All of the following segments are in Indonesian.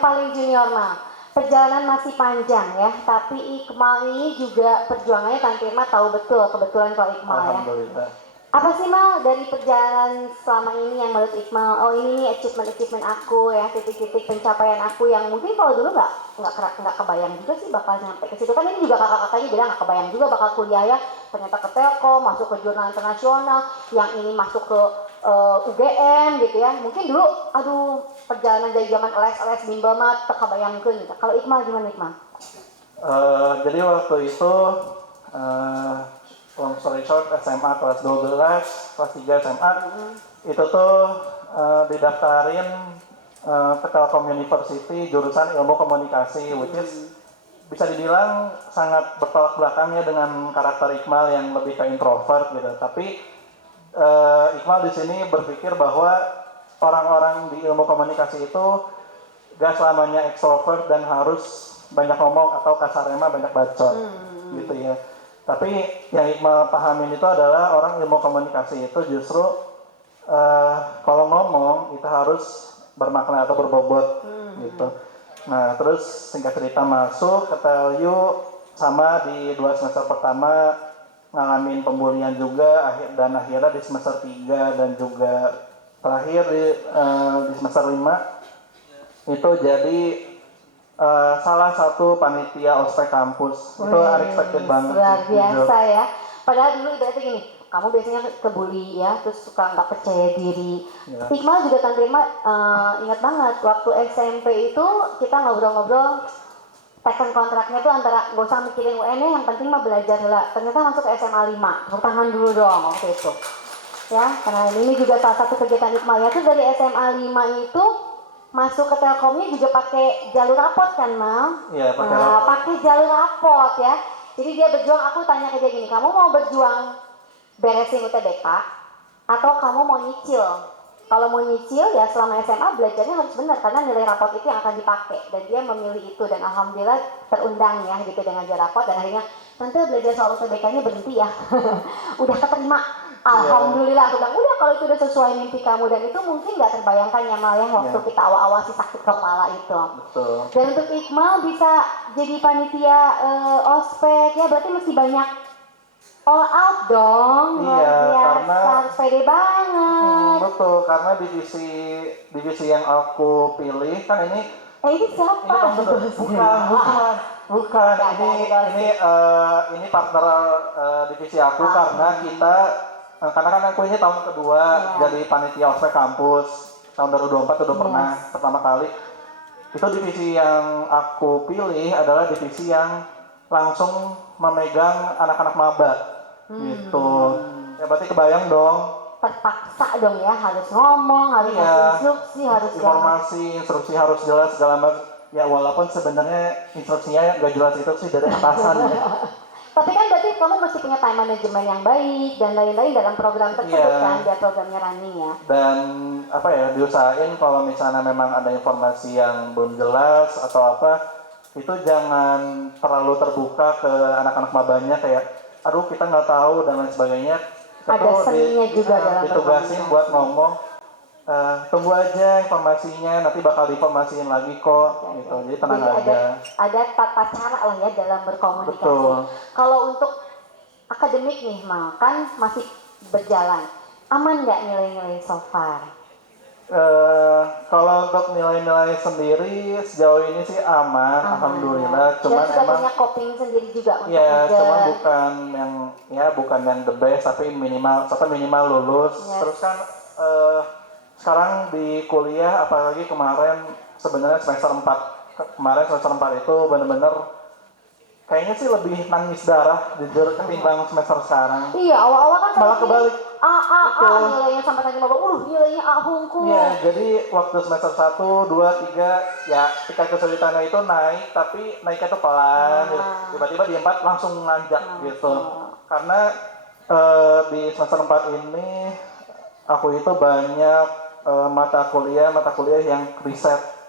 paling junior mah. Perjalanan masih panjang ya, tapi Iqmal ini juga perjuangannya Tante Irma tahu betul, kebetulan kalau Iqmal ya. Alhamdulillah. Apa sih Mal dari perjalanan selama ini yang menurut Iqmal, oh ini nih achievement aku ya, titik-titik pencapaian aku yang mungkin kalau dulu nggak kebayang juga sih bakal nyampe ke situ. Kan ini juga kakak-kakaknya bilang nggak kebayang juga bakal kuliah ya, ternyata ke Telkom, masuk ke jurnal internasional, yang ini masuk ke UGM gitu ya. Mungkin dulu aduh perjalanan dari zaman les bimbel mah terkebayangkeun gitu. Kalau Iqmal gimana Iqmal? Jadi waktu itu long story short, SMA kelas 12, kelas 3 SMA itu tuh didaftarin ke Telkom University jurusan ilmu komunikasi, which is bisa dibilang sangat bertolak belakangnya dengan karakter Iqmal yang lebih ke introvert gitu. Tapi Iqmal di sini berpikir bahwa orang-orang di ilmu komunikasi itu gak selamanya extrovert dan harus banyak ngomong atau kasarnya mah banyak bacot gitu ya. Tapi yang Iqmal pahamin itu adalah orang ilmu komunikasi itu justru kalau ngomong itu harus bermakna atau berbobot gitu. Nah terus singkat cerita masuk ke TLU sama di 2 semester pertama ngalamin pembulian juga dan akhirnya di semester 3 dan juga terakhir di semester 5 itu jadi salah satu panitia ospek kampus. Itu unexpected banget. Luar biasa ya. Padahal dulu ibaratnya gini, kamu biasanya kebuli ya, terus suka nggak percaya diri. Ya. Iqmal juga Tante Irma ingat banget waktu SMP itu kita ngobrol-ngobrol pattern kontraknya tuh antara gak usah mikirin UN yang penting mah belajar lah. Ternyata masuk ke SMA 5. Tepuk tangan dulu dong waktu itu. Ya, karena ini juga salah satu kegiatan Iqmal ya tuh dari SMA 5 itu masuk ke Telkomnya juga pakai jalur rapot kan Mal? Iya, pakai jalur rapot ya. Jadi dia berjuang, aku tanya ke dia gini, kamu mau berjuang beresin UTBK atau kamu mau nyicil? Kalau mau nyicil ya selama SMA belajarnya harus benar karena nilai rapot itu yang akan dipakai dan dia memilih itu dan alhamdulillah terundang ya gitu dengan jalur rapot dan akhirnya Tante belajar soal UTBK-nya berhenti ya. Udah keterima. Alhamdulillah aku bilang udah kalau itu udah sesuai mimpi kamu dan itu mungkin nggak terbayangkan ya Mal ya waktu kita awal-awal sih sakit kepala itu. Betul. Dan untuk Iqmal bisa jadi panitia ospek ya berarti mesti banyak all out dong. Iya, karena harus pede banget. Betul, karena divisi yang aku pilih kan ini. Ini siapa? Bukan. Ini partner divisi aku karena kan aku ini tahun kedua jadi panitia ospek kampus tahun 2024 udah pernah pertama kali. Itu divisi yang aku pilih adalah divisi yang langsung memegang anak-anak maba gitu. Ya berarti kebayang dong. Terpaksa dong ya harus ngomong, harus instruksi, harus instruksi harus jelas segala macam. Ya walaupun sebenarnya instruksinya nggak jelas itu sih dari atasan ya. Tapi kan berarti kamu mesti punya time management yang baik dan lain-lain dalam program tersebut kan, biar programnya running ya. Dan diusahain kalau misalnya memang ada informasi yang belum jelas atau apa, itu jangan terlalu terbuka ke anak-anak mabanya kayak, aduh kita nggak tahu dan lain sebagainya. Ada seninya juga dalam ditugasin buat ngomong, tunggu aja informasinya, nanti bakal diinformasiin lagi kok, gitu. Jadi tenang aja. Ada tata cara lah ya dalam berkomunikasi. Betul. Kalau untuk akademik nih Mal, kan masih berjalan. Aman nggak nilai-nilai so far? Kalau untuk nilai-nilai sendiri sejauh ini sih aman, alhamdulillah. Cuman sudah punya coping sendiri juga untuk cuma bukan yang the best, tapi minimal lulus. Terus kan sekarang di kuliah, apalagi kemarin sebenarnya semester 4 itu benar-benar kayaknya sih lebih nangis darah jujur ketimbang semester sekarang. Iya, awal-awal kan malah kebalik. Nilainya sampai tadi nilainya A hungkul. Iya, jadi waktu semester 1, 2, 3 ya tingkat kesulitannya itu naik, tapi naiknya tuh pelan. Tiba-tiba di 4 langsung nanjak gitu. Karena di semester 4 ini aku itu banyak mata kuliah yang riset.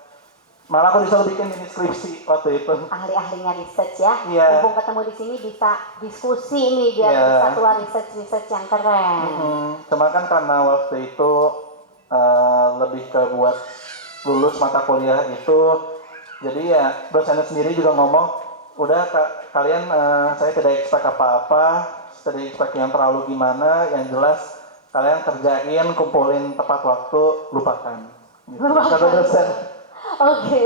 Malah aku disuruh bikin mini skripsi waktu itu. Ahli-ahlinya research ya. Mumpung ketemu di sini bisa diskusi nih biar bisa keluar research yang keren. Cuma kan karena waktu itu lebih ke buat lulus mata kuliah itu Jadi ya dosennya sendiri juga ngomong, udah kalian saya tidak expect apa-apa, tidak expect yang terlalu gimana, yang jelas kalian kerjain, kumpulin tepat waktu, lupakan. Gitu. Kata dosen. Oke,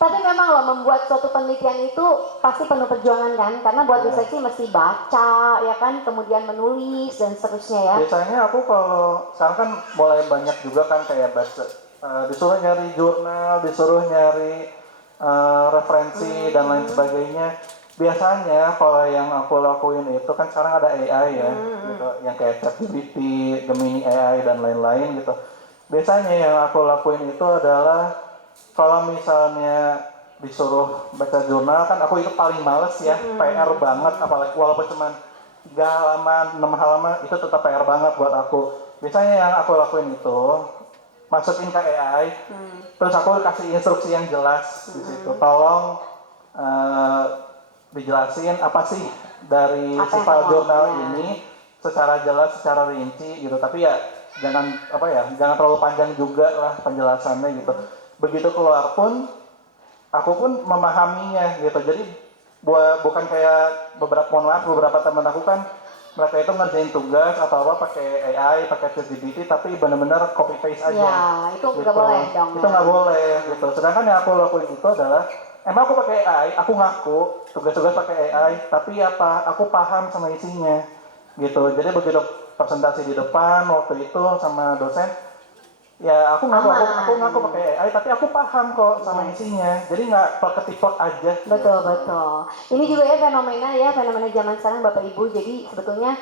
tapi memang loh membuat suatu penelitian itu pasti penuh perjuangan kan, karena buat diseleksi mesti baca, ya kan, kemudian menulis dan seterusnya ya. Biasanya aku kalau sekarang kan mulai banyak juga kan kayak baca, disuruh nyari jurnal, disuruh nyari referensi dan lain sebagainya. Biasanya kalau yang aku lakuin itu kan sekarang ada AI ya, gitu, yang kayak ChatGPT, Gemini AI dan lain-lain gitu. Biasanya yang aku lakuin itu adalah kalau misalnya disuruh baca jurnal kan aku itu paling males ya, PR banget, apalagi walaupun cuma 3 halaman, 6 halaman itu tetap PR banget buat aku. Biasanya yang aku lakuin itu masukin ke AI, terus aku kasih instruksi yang jelas di situ. Tolong dijelasin apa sih dari si file jurnal ini secara jelas, secara rinci gitu. Tapi ya jangan jangan terlalu panjang juga lah penjelasannya gitu. Begitu keluar pun aku pun memahaminya gitu. Jadi bukan kayak beberapa teman aku kan mereka itu ngerjain tugas atau apa pakai AI, pakai ChatGPT, tapi benar-benar copy paste aja. Ya, itu nggak gitu. boleh dong. Itu nggak boleh gitu. Sedangkan yang aku lakuin itu adalah emang aku pakai AI, aku ngaku tugas-tugas pakai AI, tapi apa? Aku paham sama isinya gitu. Jadi begitu presentasi di depan waktu itu sama dosen, ya aku ngaku pakai AI, tapi aku paham kok sama isinya. Jadi nggak plek-ketiplek aja. Betul, betul. Ini juga ya fenomena zaman sekarang Bapak Ibu. Jadi sebetulnya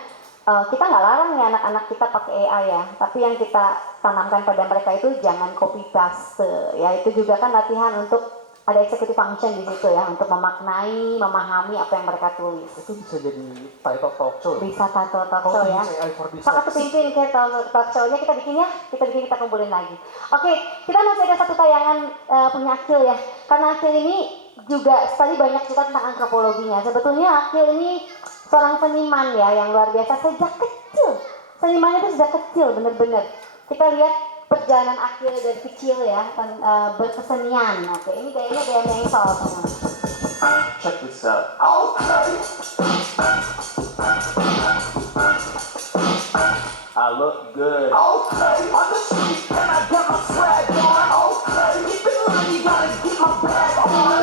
kita nggak larang ya anak-anak kita pakai AI ya, tapi yang kita tanamkan pada mereka itu jangan copy paste. Ya itu juga kan latihan untuk ada executive function di situ ya, untuk memaknai, memahami apa yang mereka tulis. Itu bisa jadi title talk show. Bisa title talk show ya. Pak Ketua pimpin ke talk show-nya kita bikin ya, kita kumpulin lagi. Oke, kita masih ada satu tayangan punya Akil ya. Karena Akil ini juga tadi banyak cerita tentang antropologinya. Sebetulnya Akil ini seorang seniman ya yang luar biasa sejak kecil. Senimannya itu sejak kecil bener-bener. Kita lihat perjalanan Akil dari kecil ya, berkesenian. Oke, ini gayanya gaya mengsol teman. Check this out. I look good. Okay, on the street and I got my swag on. Okay, keep it money, gotta get my bag on.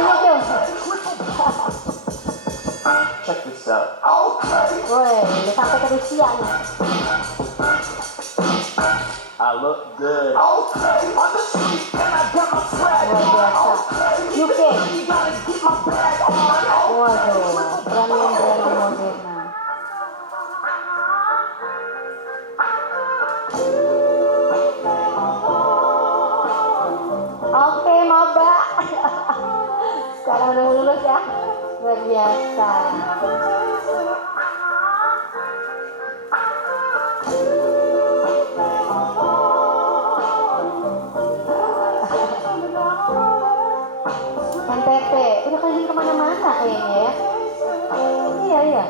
Check this out. Okay, Woi, udah sampai ke Rusia nih. I look good. okay, on the street and I got my swag Luar on. biasa. UK. You gotta get my bag on. Waduh, brand Moderna. Oke, maba. Sekarang udah mau lulus ya. Luar biasa. NTT, udah keliling kemana-mana kayaknya ya. Iya.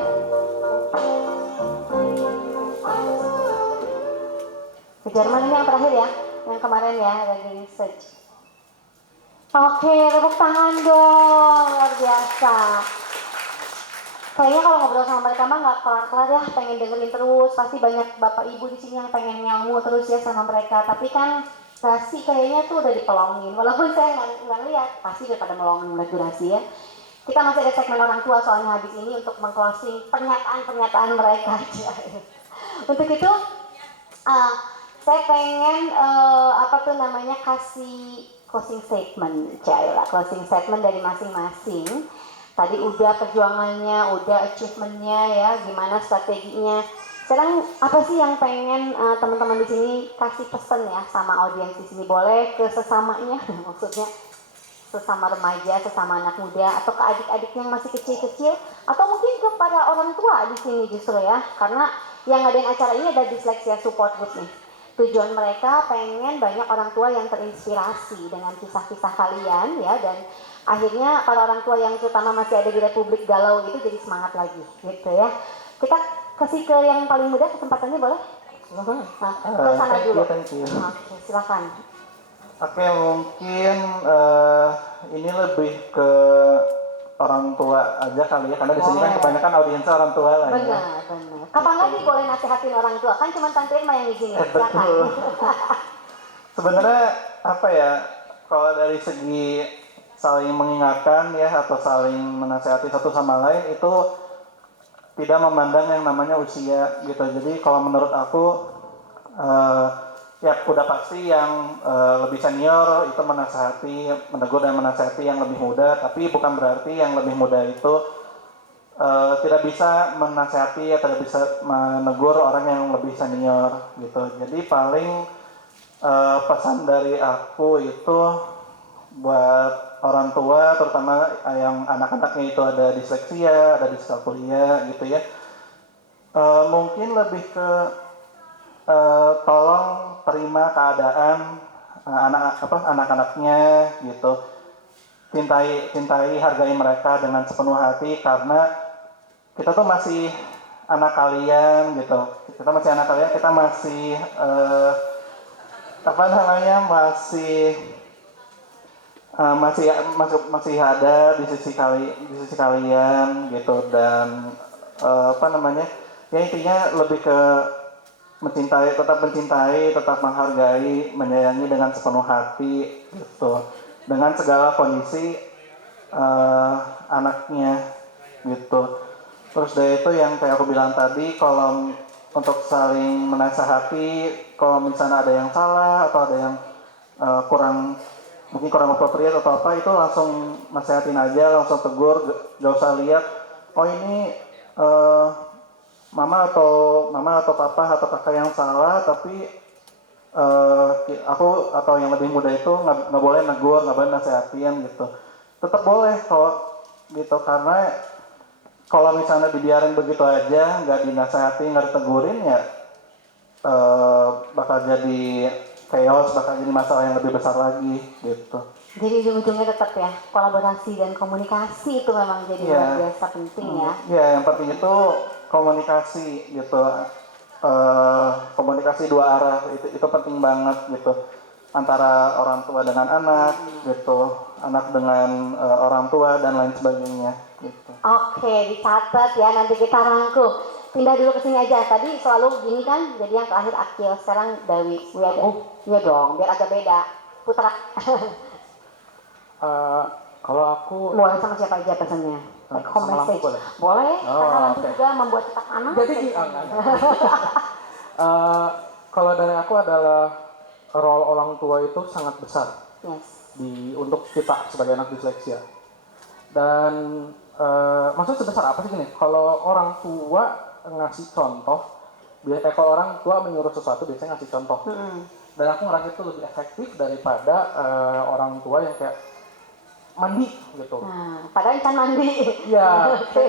Ke Jerman ini yang terakhir ya, yang kemarin ya, lagi research. Oke, tepuk tangan dong, luar biasa. Kayaknya kalau ngobrol sama mereka mah nggak kelar-kelar ya, pengen dengerin terus. Pasti banyak bapak ibu di sini yang pengen nyamuk terus ya sama mereka. Tapi kan durasi kayaknya tuh udah dipelongin. Walaupun saya nggak lihat, pasti udah pada melongin durasi ya. Kita masih ada segmen orang tua soalnya habis ini untuk meng-closing pernyataan mereka. Untuk itu, saya pengen kasih closing statement, closing statement dari masing-masing. Tadi udah perjuangannya, udah achievementnya ya, gimana strateginya. Sekarang apa sih yang pengen teman-teman di sini kasih pesan ya sama audiens di sini? Boleh ke sesamanya, maksudnya sesama remaja, sesama anak muda, atau ke adik-adik yang masih kecil-kecil, atau mungkin kepada orang tua di sini justru ya, karena yang ngadain acara ini ada Dyslexia Support Group nih. Tujuan mereka pengen banyak orang tua yang terinspirasi dengan kisah-kisah kalian ya, dan akhirnya para orang tua yang terutama masih ada di Republik Galau itu jadi semangat lagi gitu ya. Kita kasih ke yang paling muda kesempatannya, boleh? Nah, ke sana dulu. Thank you. Oke, silakan. Oke, mungkin ini lebih ke orang tua aja kali ya, karena di sini kan Boleh. kebanyakan audiensnya orang tua lah ya. Benar. Kapan lagi boleh nasihatin orang tua? Kan cuma Tante Irma yang izinin, ya kan? Betul. Sebenarnya apa ya, kalau dari segi saling mengingatkan ya atau saling menasihati satu sama lain itu tidak memandang yang namanya usia gitu. Jadi kalau menurut aku ya udah pasti yang lebih senior itu menasihati, menegur dan menasihati yang lebih muda, tapi bukan berarti yang lebih muda itu tidak bisa menasihati atau tidak bisa menegur orang yang lebih senior gitu. Jadi paling pesan dari aku itu buat orang tua, terutama yang anak-anaknya itu ada disleksia, ada diskalkulia gitu ya. Mungkin lebih ke tolong terima keadaan anak-anaknya gitu. Cintai, hargai mereka dengan sepenuh hati karena kita tuh masih anak kalian gitu. Kita masih anak kalian, kita masih masih ada di sisi kalian gitu dan ya intinya lebih ke tetap mencintai, tetap menghargai, menyayangi dengan sepenuh hati gitu dengan segala kondisi anaknya gitu. Terus dari itu yang kayak aku bilang tadi, kalau untuk saling menasihati, kalau misalnya ada yang salah atau ada yang mungkin kurang appropriate atau apa, itu langsung nasihatin aja, langsung tegur, gak usah lihat oh ini mama atau papa atau kakak yang salah, tapi aku atau yang lebih muda itu nggak boleh negur, nggak boleh nasihatin gitu. Tetap boleh kok gitu, karena kalau misalnya dibiarin begitu aja, nggak dinasehati, nggak ditegurin ya bakal jadi chaos, bakal jadi masalah yang lebih besar lagi gitu. Jadi ujung-ujungnya tetap ya, kolaborasi dan komunikasi itu memang jadi Iya. luar biasa penting ya. Ya, yang penting itu komunikasi gitu. Komunikasi dua arah itu penting banget gitu, antara orang tua dengan anak gitu, anak dengan orang tua dan lain sebagainya gitu. Oke, dicatat ya, nanti kita rangkum. Pindah dulu ke sini aja. Tadi selalu gini kan, jadi yang terakhir Akil, sekarang Dewi. Iya dong, biar agak beda. Putra. Kalau aku Boleh sama siapa aja pesannya? Take home sama lampu message. boleh? Boleh, Oh, karena lampu oke. juga membuat kita panas. jadi kalau dari aku adalah role orang tua itu sangat besar Yes. untuk kita sebagai anak disleksia. Dan maksudnya sebesar apa sih gini? Kalau orang tua ngasih contoh, kalau orang tua menyuruh sesuatu biasanya ngasih contoh. Dan aku ngerasa itu lebih efektif daripada orang tua yang kayak mandi gitu. Nah, padahal ikan mandi. Iya, Oke.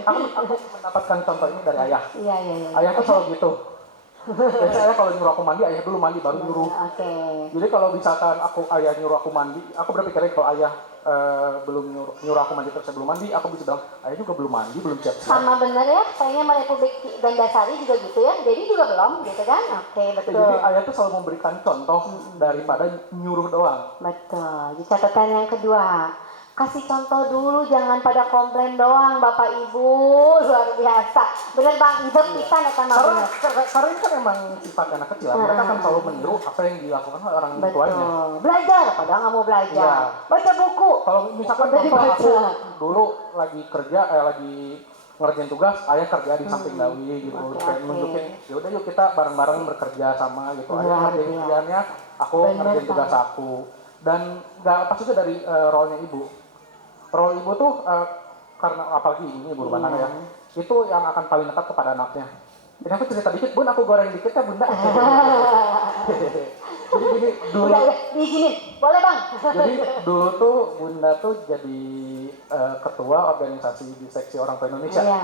aku mendapatkan contoh ini dari ayah. Iya. Ayah tuh selalu gitu. Biasanya ayah kalau nyuruh aku mandi, ayah dulu mandi baru nyuruh. Oke. Jadi kalau misalkan ayah nyuruh aku mandi, aku berpikirnya kalau ayah belum nyuruh aku mandi terus saya belum mandi, aku bisa bilang ayah juga belum mandi, belum siap-siap. Sama bener ya, kayaknya sama Republik Gandasari juga gitu ya. Jadi juga belum gitu kan? Oke, betul. Jadi ayah tuh selalu memberikan contoh daripada nyuruh doang. Betul. Di catatan yang kedua, kasih contoh dulu, jangan pada komplain doang, Bapak Ibu, luar biasa. Bener Bang, itu pisan ya sama Karena bener. karena ini kan emang sifat anak kecil, mereka kan selalu meniru apa yang dilakukan oleh orang tuanya. Betul. Belajar, padahal nggak mau belajar. Iya. Baca buku. Kalau misalkan Dari contoh aku baca. dulu lagi kerja, lagi ngerjain tugas, ayah kerja di samping Dawi gitu, Oke, kayak oke. nunjukin, ya udah yuk kita bareng-bareng bekerja sama gitu. Ayah Luar ngerjain biasa. kerjaannya, aku Bener ngerjain tugas banget. aku. Dan nggak lepas juga dari role-nya ibu. Role ibu tuh karena apalagi ini ibu rumah tangga ya, itu yang akan paling dekat kepada anaknya. Ini aku cerita dikit, bun aku goreng dikit ya bunda. Jadi gini dulu. Udah, diizinin. Boleh Bang. Jadi dulu tuh Bunda tuh jadi ketua organisasi diseksi orang tua Indonesia. Iya.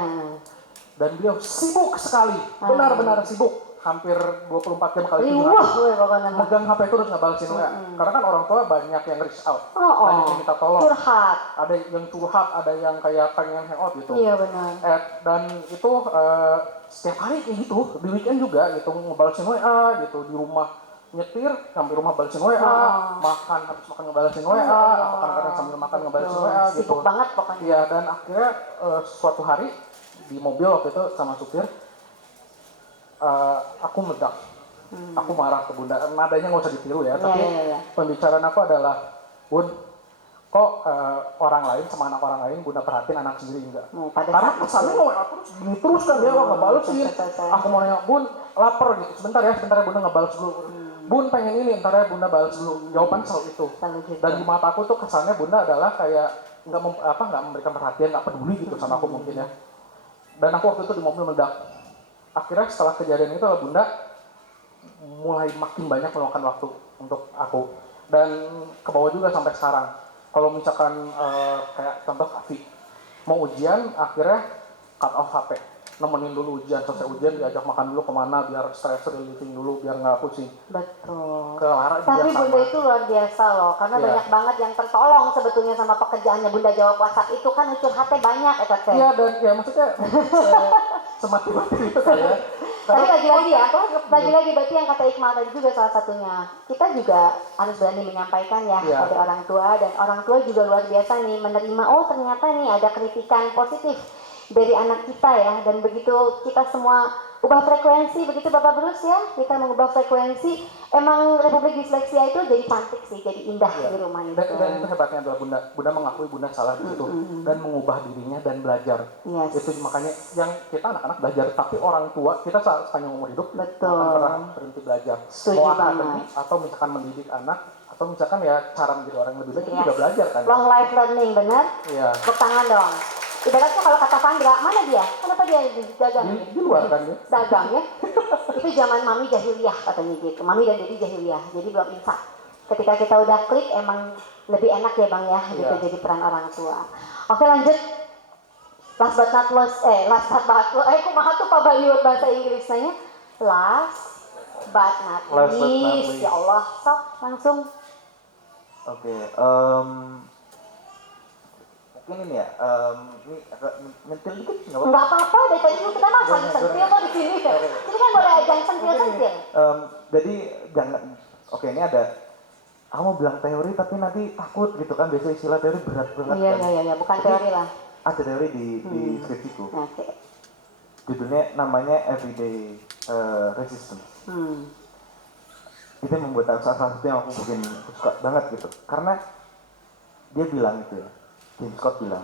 Dan beliau sibuk sekali, benar-benar sibuk. Hampir 24 jam kali Riwah 700. gue pokoknya mah. Megang HP terus ngebalesin WA. Karena kan orang tua banyak yang reach out. Banyak yang minta tolong. Curhat. Ada yang curhat, ada yang kayak pengen hangout gitu. Iya benar. Dan itu setiap hari kayak gitu, di weekend juga gitu, ngebalesin WA gitu, di rumah nyetir sampai rumah balesin WA, makan habis makan ngebalesin WA, atau kadang-kadang sambil makan ngebalesin WA gitu. Sibuk banget pokoknya. Iya, dan akhirnya suatu hari di mobil waktu itu sama supir, aku meledak. Aku marah ke Bunda, nadanya nggak usah ditiru ya, tapi Iya. pembicaraan aku adalah, Bun, kok orang lain sama anak orang lain Bunda perhatiin anak sendiri enggak? Pada Karena saat kesannya itu. WA terus gini terus kan dia ngebalesin. Selesai. Aku mau nanya, Bun, lapar gitu. Sebentar ya Bunda ngebales dulu. Bun pengen ini, ntar ya Bunda balas dulu. Jawaban selalu itu. Selalu gitu. Dan di mata aku tuh kesannya Bunda adalah kayak nggak memberikan perhatian, nggak peduli gitu sama aku mungkin ya. Dan aku waktu itu di mobil meledak. Akhirnya setelah kejadian itu lah Bunda mulai makin banyak meluangkan waktu untuk aku. Dan ke bawah juga sampai sekarang. Kalau misalkan kayak contoh Kavi mau ujian, akhirnya cut off HP, nemenin dulu ujian, selesai ujian diajak makan dulu kemana biar stress relieving dulu, biar nggak pusing. Betul. Ke Lara juga Tapi sama. Bunda itu luar biasa loh, karena Iya. banyak banget yang tertolong sebetulnya sama pekerjaannya. Bunda jawab WhatsApp itu kan curhatnya banyak, Teh. Iya, dan ya maksudnya semati-mati itu kayak. Tapi lagi-lagi ya, lagi-lagi berarti yang kata Iqmal tadi juga salah satunya. Kita juga harus berani menyampaikan ya Iya. pada orang tua, dan orang tua juga luar biasa nih menerima, oh ternyata nih ada kritikan positif dari anak kita ya, dan begitu kita semua ubah frekuensi, begitu Bapak Bruce ya, kita mengubah frekuensi, emang Republik Disleksia itu jadi cantik sih, jadi indah di rumah itu. Dan itu hebatnya adalah Bunda mengakui Bunda salah di situ dan mengubah dirinya dan belajar. Yes. Itu makanya yang kita anak-anak belajar, tapi orang tua kita sepanjang umur hidup Betul. akan pernah berhenti belajar. Setuju Mau banget. akademik atau misalkan mendidik anak atau misalkan ya cara menjadi orang yang lebih baik kita Yes. juga belajar kan. Long life learning, benar? Iya. Tepuk tangan dong. Ibaratnya kalau kata Pandra, mana dia? Kenapa dia dagang? Di luar kan ya. Dagang ya? Itu zaman mami jahiliyah katanya gitu. Mami dan jadi jahiliyah, jadi belum insaf. Ketika kita udah klik, emang lebih enak ya Bang ya, gitu Iya. jadi peran orang tua. Oke lanjut. Last but not least, kumaha tuh Pak Bayu bahasa Inggrisnya? Last but not Last but not least. least. Ya Allah, sok langsung. Oke, mungkin ini ya, ini agak mentil dikit nggak apa-apa. Enggak apa-apa, dari tadi tuh kita mah saling sentil kok di sini. Jadi kan boleh ajang sentil-sentil. Jadi jangan, oke ini ada, aku mau bilang teori tapi nanti takut gitu kan, biasa istilah teori berat banget Iya, kan. iya, bukan teori lah. Ada teori di skripsiku, Oke. judulnya namanya Everyday Resistance. Hmm. Itu yang membuat aku salah satu yang aku bikin suka banget gitu, karena dia bilang gitu ya, James Scott bilang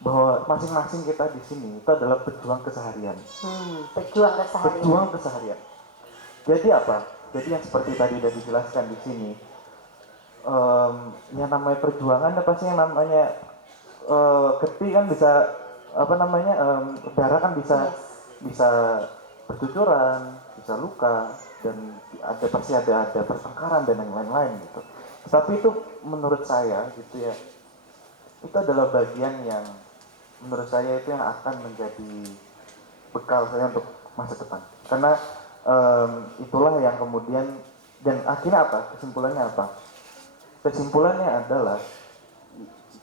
bahwa masing-masing kita di sini itu adalah pejuang keseharian. Pejuang keseharian. Pejuang keseharian. Jadi apa? Jadi yang seperti tadi udah dijelaskan di sini, yang namanya perjuangan apa sih yang namanya getih kan bisa apa namanya darah kan bisa bercucuran, bisa luka, dan pasti ada pertengkaran dan yang lain-lain gitu. Tapi itu menurut saya gitu ya, itu adalah bagian yang menurut saya itu yang akan menjadi bekal saya untuk masa depan. Karena itulah yang kemudian, dan akhirnya apa? Kesimpulannya apa? Kesimpulannya adalah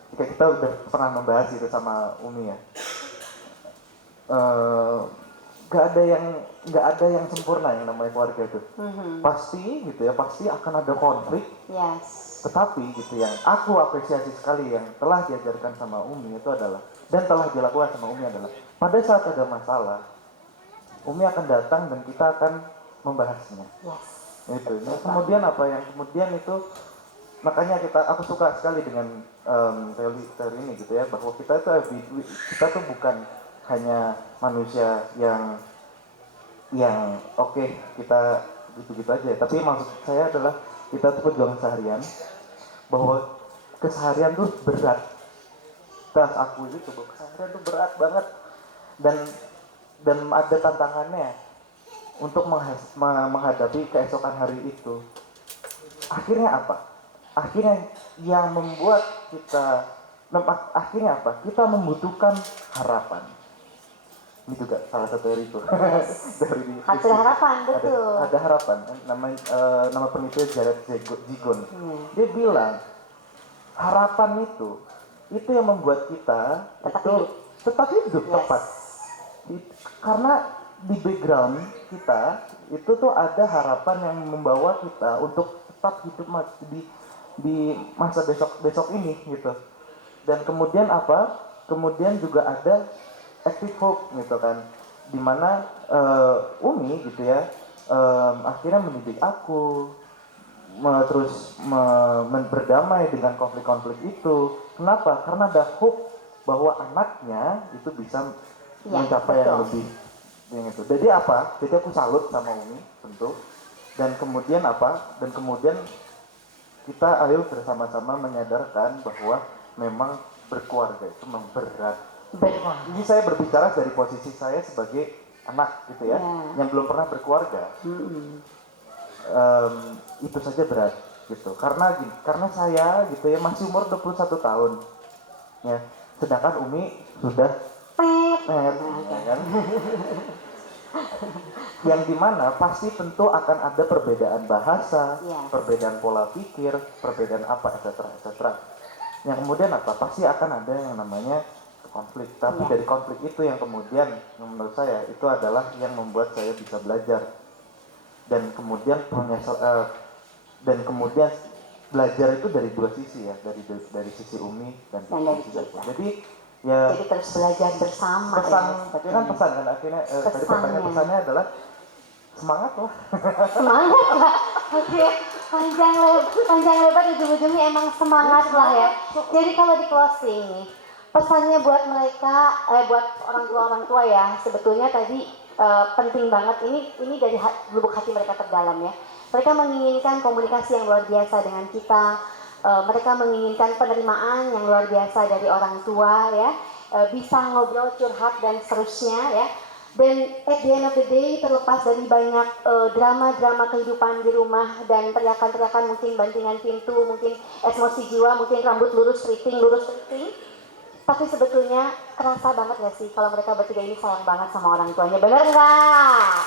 jika kita udah pernah membahas itu sama Umi ya, nggak ada yang sempurna yang namanya keluarga itu. Pasti gitu ya, pasti akan ada konflik. Yes. Tetapi gitu yang aku apresiasi sekali yang telah diajarkan sama Umi itu adalah, dan telah dilakukan sama Umi adalah, pada saat ada masalah, Umi akan datang dan kita akan membahasnya. Yes. Itu. Nah, kemudian apa yang kemudian itu, makanya aku suka sekali dengan teori ini gitu ya, bahwa kita tuh bukan hanya manusia yang oke, kita gitu-gitu aja, tapi maksud saya adalah kita tuh pejuang keseharian, bahwa keseharian tuh berat. Tas aku itu bahwa keseharian tuh berat banget, dan ada tantangannya untuk menghadapi keesokan hari itu. Akhirnya apa? Akhirnya yang membuat kita, akhirnya apa? Kita membutuhkan harapan. Ini juga salah satu dari itu. Dari Ada harapan, betul. Ada harapan. Nama penelitinya Jared Zigon. Dia bilang harapan itu yang membuat kita Tetap itu hidup. tetap hidup, Yes. tepat. Karena di background kita itu tuh ada harapan yang membawa kita untuk tetap hidup di masa besok ini gitu. Dan kemudian apa? Kemudian juga ada active hope gitu kan, dimana Umi gitu ya akhirnya mendidik aku berdamai dengan konflik-konflik itu. Kenapa? Karena ada hope bahwa anaknya itu bisa mencapai yang lebih yang itu. Jadi apa? Jadi aku salut sama Umi tentu. Dan kemudian apa? Dan kemudian kita ayo bersama-sama menyadarkan bahwa memang berkeluarga itu memang berat. Ini saya berbicara dari posisi saya sebagai anak gitu ya, yang belum pernah berkeluarga. Itu saja berat gitu. Karena saya gitu ya masih umur 21 tahun. Ya, sedangkan Umi sudah ya kan? Yang dimana pasti tentu akan ada perbedaan bahasa, perbedaan pola pikir, perbedaan apa, etc. Yang kemudian apa? Pasti akan ada yang namanya konflik. Tapi dari konflik itu yang kemudian menurut saya itu adalah yang membuat saya bisa belajar. Dan kemudian belajar itu dari dua sisi ya, dari sisi Umi dan dari sisi saya. Jadi terus belajar bersama. Pesan kan akhirnya tadi pesannya adalah semangat lah. Semangat lah. Oke, panjang lebar ujung-ujungnya emang semangat lah ya. Jadi kalau di closing nih, pesannya buat mereka, buat orang tua ya, sebetulnya tadi penting banget. Ini dari lubuk hati mereka terdalam ya. Mereka menginginkan komunikasi yang luar biasa dengan kita. Mereka menginginkan penerimaan yang luar biasa dari orang tua ya, bisa ngobrol, curhat dan seterusnya ya. Dan at the end of the day, terlepas dari banyak drama-drama kehidupan di rumah dan teriakan-teriakan, mungkin bantingan pintu, mungkin emosi jiwa, mungkin rambut lurus keriting, tapi sebetulnya kerasa banget gak sih kalau mereka bertiga ini sayang banget sama orang tuanya, bener nggak?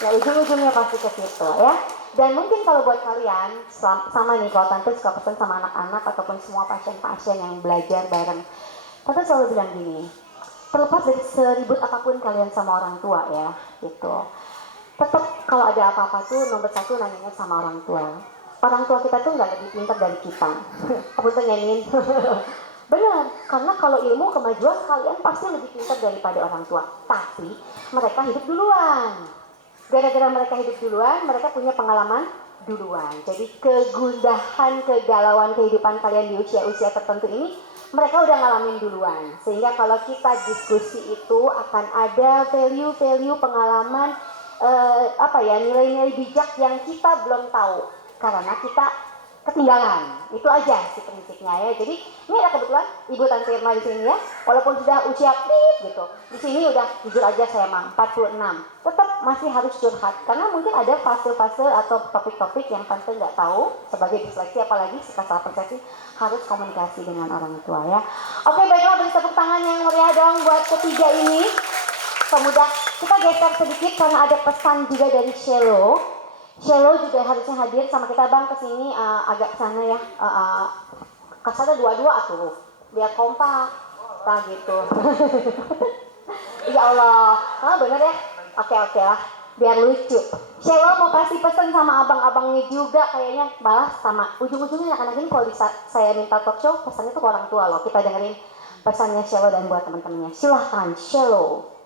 Ya ujung-ujungnya pasti ke situ ya. Dan mungkin kalau buat kalian sama nih, kalau Tante suka pesan sama anak-anak ataupun semua pasien-pasien yang belajar bareng, Tante selalu bilang gini, terlepas dari seribut apapun kalian sama orang tua ya, gitu, tetap kalau ada apa-apa tuh nomor satu nanyanya sama orang tua. Orang tua kita tuh nggak lebih pintar dari kita. Aku tanyain, benar, karena kalau ilmu kemajuan kalian pasti lebih pintar daripada orang tua. Tapi mereka hidup duluan. Gara-gara mereka hidup duluan, mereka punya pengalaman duluan. Jadi kegundahan, kegalauan kehidupan kalian di usia-usia tertentu ini, mereka udah ngalamin duluan. Sehingga kalau kita diskusi itu akan ada value-value pengalaman, nilai-nilai bijak yang kita belum tahu. Karena kita ketinggalan. Itu aja sih prinsipnya ya. Jadi ini ada kebetulan Ibu Tante Irma di sini ya. Walaupun sudah usia gitu. Di sini udah jujur aja saya mah 46. Tetap masih harus curhat karena mungkin ada fase-fase atau topik-topik yang Tante nggak tahu sebagai disleksi, apalagi suka salah persepsi, harus komunikasi dengan orang tua ya. Oke, baiklah, beri tepuk tangan yang meriah dong buat ketiga ini. Pemuda, kita geser sedikit karena ada pesan juga dari Shelo. Shelo juga harusnya hadir sama kita, Bang, kesini agak kesana ya, kesana dua-dua tuh, biar kompak, gitu. Ya Allah, bener ya? Oke lah, biar lucu. Shelo mau kasih pesan sama abang-abangnya juga, kayaknya balas sama ujung-ujungnya anak-anak ini. Kalau saya minta talk show, pesannya tuh ke orang tua loh. Kita dengerin pesannya Shelo dan buat teman-temannya. Silahkan Shelo.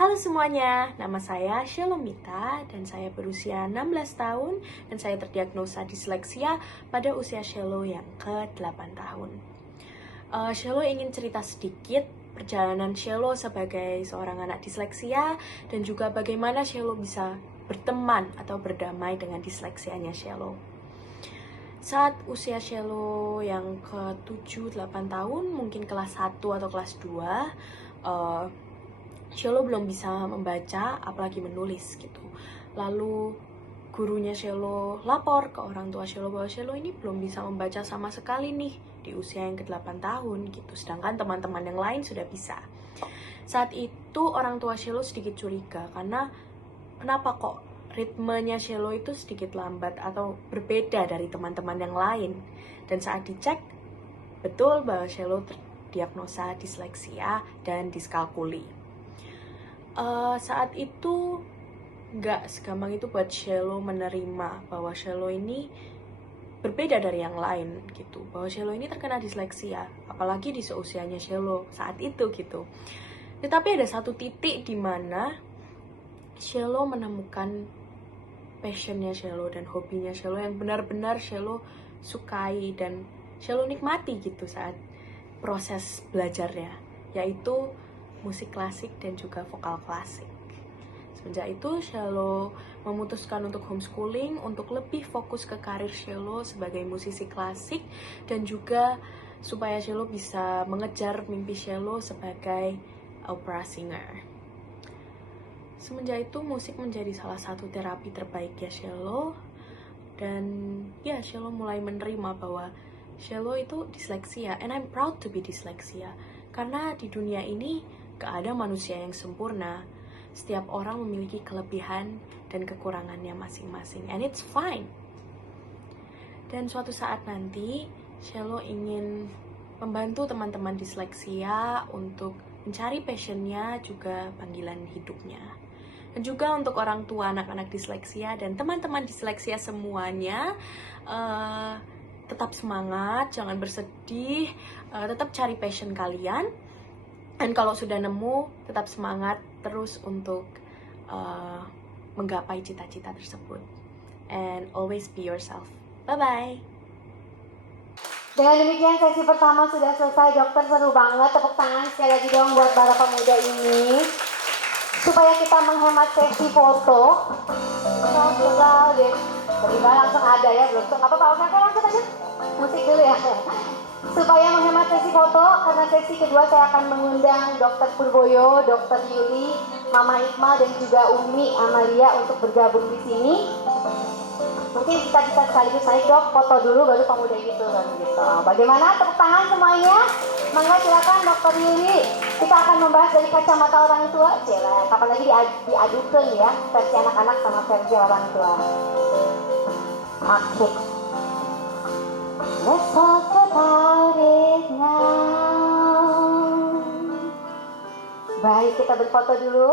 Halo semuanya, nama saya Shelo Mita dan saya berusia 16 tahun dan saya terdiagnosa disleksia pada usia Shelo yang ke-8 tahun. Shelo ingin cerita sedikit perjalanan Shelo sebagai seorang anak disleksia dan juga bagaimana Shelo bisa berteman atau berdamai dengan disleksianya Shelo. Saat usia Shelo yang ke-7-8 tahun, mungkin kelas 1 atau kelas 2, Shelo belum bisa membaca, apalagi menulis gitu. Lalu gurunya Shelo lapor ke orang tua Shelo bahwa Shelo ini belum bisa membaca sama sekali nih di usia yang ke-8 tahun gitu. Sedangkan teman-teman yang lain sudah bisa. Saat itu orang tua Shelo sedikit curiga karena kenapa kok ritmenya Shelo itu sedikit lambat atau berbeda dari teman-teman yang lain. Dan saat dicek, betul bahwa Shelo terdiagnosa disleksia dan diskalkuli. saat itu nggak segampang itu buat Shallow menerima bahwa Shallow ini berbeda dari yang lain gitu, bahwa Shallow ini terkena disleksia, apalagi di seusianya Shallow saat itu gitu. Tetapi ada satu titik di mana Shallow menemukan passionnya Shallow dan hobinya Shallow yang benar-benar Shallow sukai dan Shallow nikmati gitu saat proses belajarnya, yaitu musik klasik dan juga vokal klasik. Semenjak itu Shallow memutuskan untuk homeschooling, untuk lebih fokus ke karir Shallow sebagai musisi klasik dan juga supaya Shallow bisa mengejar mimpi Shallow sebagai opera singer. Semenjak itu musik menjadi salah satu terapi terbaiknya Shallow, dan ya Shallow mulai menerima bahwa Shallow itu disleksia, and I'm proud to be disleksia, karena di dunia ini gak ada manusia yang sempurna. Setiap orang memiliki kelebihan dan kekurangannya masing-masing, and it's fine. Dan suatu saat nanti Shallow ingin membantu teman-teman disleksia untuk mencari passionnya, juga panggilan hidupnya. Dan juga untuk orang tua anak-anak disleksia dan teman-teman disleksia semuanya, tetap semangat, jangan bersedih, tetap cari passion kalian. Dan kalau sudah nemu, tetap semangat terus untuk menggapai cita-cita tersebut. And always be yourself. Bye-bye. Dengan demikian sesi pertama sudah selesai, dokter, seru banget. Tepuk tangan sekali lagi dong buat para pemuda ini. Supaya kita menghemat sesi foto, kalau deh, terima langsung ada ya, belum tuh, nggak apa-apa, oke langsung aja, musik dulu ya. Supaya menghemat sesi foto, karena sesi kedua saya akan mengundang Dr. Purboyo, Dr. Yuli, Mama Iqmal dan juga Umi Amalia untuk bergabung di sini. Mungkin kita bisa sekaligus naik, dok, foto dulu baru pemuda ini turun gitu. Bagaimana? Tepuk tangan semuanya. Mangga silakan Dr. Yuli. Kita akan membahas dari kacamata orang tua. Cila, kapan lagi diadukan ya versi anak-anak sama versi orang tua. Oke. Let's talk about it now. Baik, kita berfoto dulu.